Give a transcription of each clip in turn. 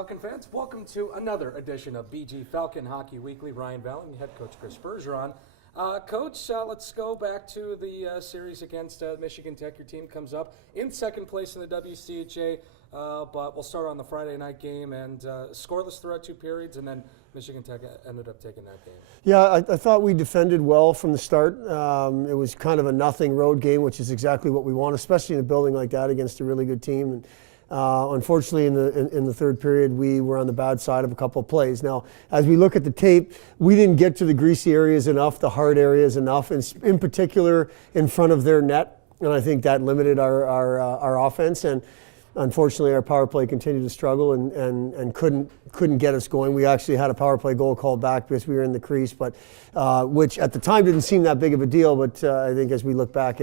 Falcon fans. Welcome to another edition of BG Falcon Hockey Weekly. Ryan Valling, head coach Chris Bergeron. Coach, let's go back to the series against Michigan Tech. Your team comes up in second place in the WCHA, but we'll start on the Friday night game and scoreless throughout two periods, and then Michigan Tech ended up taking that game. Yeah, I thought we defended well from the start. It was kind of a nothing road game, which is exactly what we want, especially in a building like that against a really good team. And unfortunately, in the third period, we were on the bad side of a couple of plays. Now, as we look at the tape, we didn't get to the greasy areas enough, the hard areas enough, and in particular in front of their net. And I think that limited our offense. And unfortunately, our power play continued to struggle and couldn't get us going. We actually had a power play goal called back because we were in the crease, but which at the time didn't seem that big of a deal. But I think as we look back,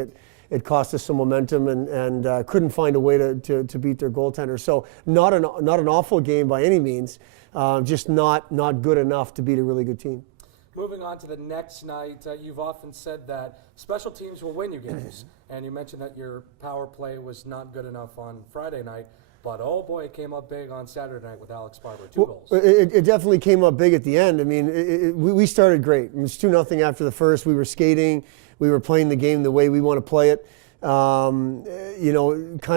it cost us some momentum and couldn't find a way to beat their goaltender. So not an awful game by any means, just not good enough to beat a really good team. Moving on to the next night, you've often said that special teams will win you games, and you mentioned that your power play was not good enough on Friday night, but oh boy, it came up big on Saturday night with Alex Barber, two goals. It definitely came up big at the end. I mean, we started great. It was 2-0 after the first. We were skating. We were playing the game the way we want to play it. Kind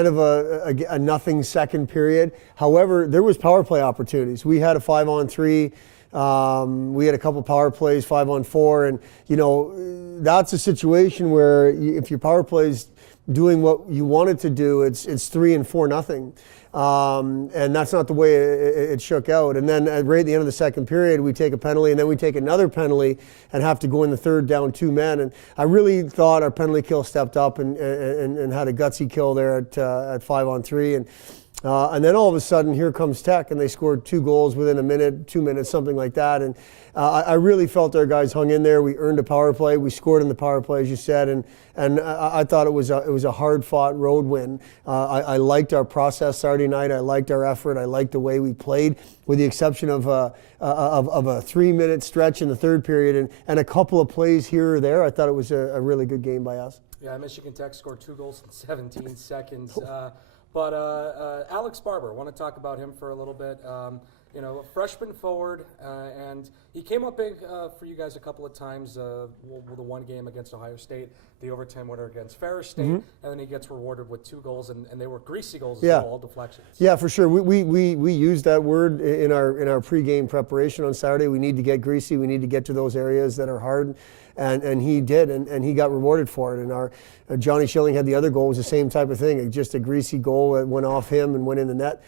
of a nothing second period. However, there was power play opportunities. We had a 5-on-3. We had a couple power plays, 5-on-4, and that's a situation where if your power play's doing what you want it to do, it's 3 and 4-0. And that's not the way it shook out. And then right at the end of the second period, we take a penalty, and then we take another penalty and have to go in the third down 2 men. And I really thought our penalty kill stepped up and had a gutsy kill there at 5-on-3. And then all of a sudden, here comes Tech, and they scored 2 goals within a minute, 2 minutes, something like that. And I really felt our guys hung in there. We earned a power play. We scored in the power play, as you said, and I thought it was a hard-fought road win. I liked our process Saturday night. I liked our effort. I liked the way we played, with the exception of a 3-minute stretch in the third period and a couple of plays here or there. I thought it was a really good game by us. Yeah, Michigan Tech scored 2 goals in 17 seconds. But Alex Barber, I want to talk about him for a little bit. A freshman forward, and he came up big for you guys a couple of times. With the one game against Ohio State, the overtime winner against Ferris State, and then he gets rewarded with 2 goals, and they were greasy goals as well, all deflections. Yeah, for sure. We used that word in our pregame preparation on Saturday. We need to get greasy. We need to get to those areas that are hard. And he did, and he got rewarded for it. And our Johnny Schilling had the other goal. It was the same type of thing, just a greasy goal that went off him and went in the net.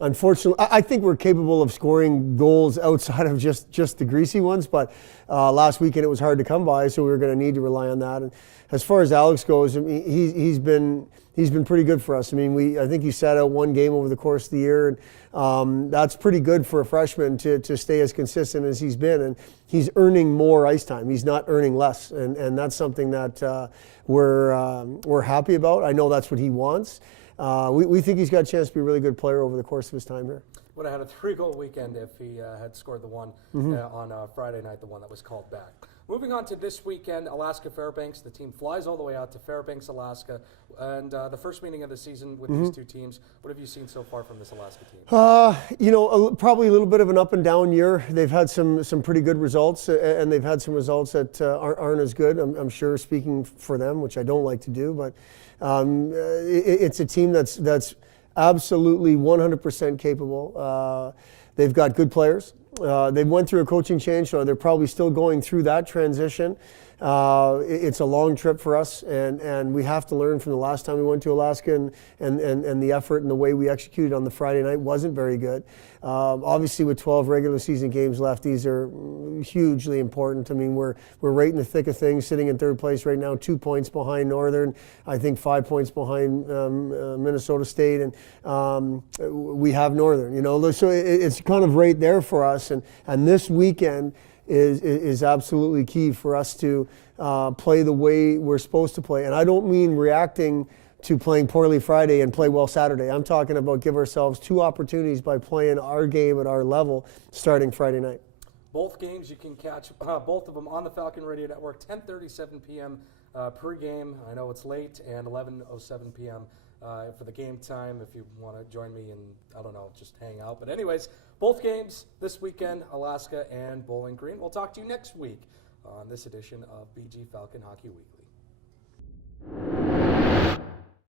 Unfortunately, I think we're capable of scoring goals outside of just the greasy ones, but last weekend it was hard to come by, so we were going to need to rely on that. And as far as Alex goes, I mean, he's been pretty good for us. I mean, I think he sat out 1 game over the course of the year, and that's pretty good for a freshman to stay as consistent as he's been. And he's earning more ice time. He's not earning less, and that's something that we're happy about. I know that's what he wants. We think he's got a chance to be a really good player over the course of his time here. Would have had a 3-goal weekend if he had scored the one on Friday night, the one that was called back. Moving on to this weekend, Alaska Fairbanks. The team flies all the way out to Fairbanks, Alaska, and the first meeting of the season with these two teams. What have you seen so far from this Alaska team? Probably a little bit of an up and down year. They've had some pretty good results, and they've had some results that aren't as good. I'm sure, speaking for them, which I don't like to do, but it's a team that's absolutely 100% capable. They've got good players. They went through a coaching change, so they're probably still going through that transition. It's a long trip for us, and we have to learn from the last time we went to Alaska, and the effort and the way we executed on the Friday night wasn't very good. Obviously, with 12 regular season games left, these are hugely important. I mean, we're right in the thick of things, sitting in third place right now, 2 points behind Northern, I think 5 points behind Minnesota State, and we have Northern. So it's kind of right there for us, and this weekend is absolutely key for us to play the way we're supposed to play. And I don't mean reacting to playing poorly Friday and play well Saturday. I'm talking about give ourselves 2 opportunities by playing our game at our level starting Friday night. Both games you can catch, both of them on the Falcon Radio Network, 10:37 p.m. Pregame. I know it's late, and 11:07 p.m. for the game time if you want to join me and, I don't know, just hang out. But anyways, both games this weekend, Alaska and Bowling Green. We'll talk to you next week on this edition of BG Falcon Hockey Weekly.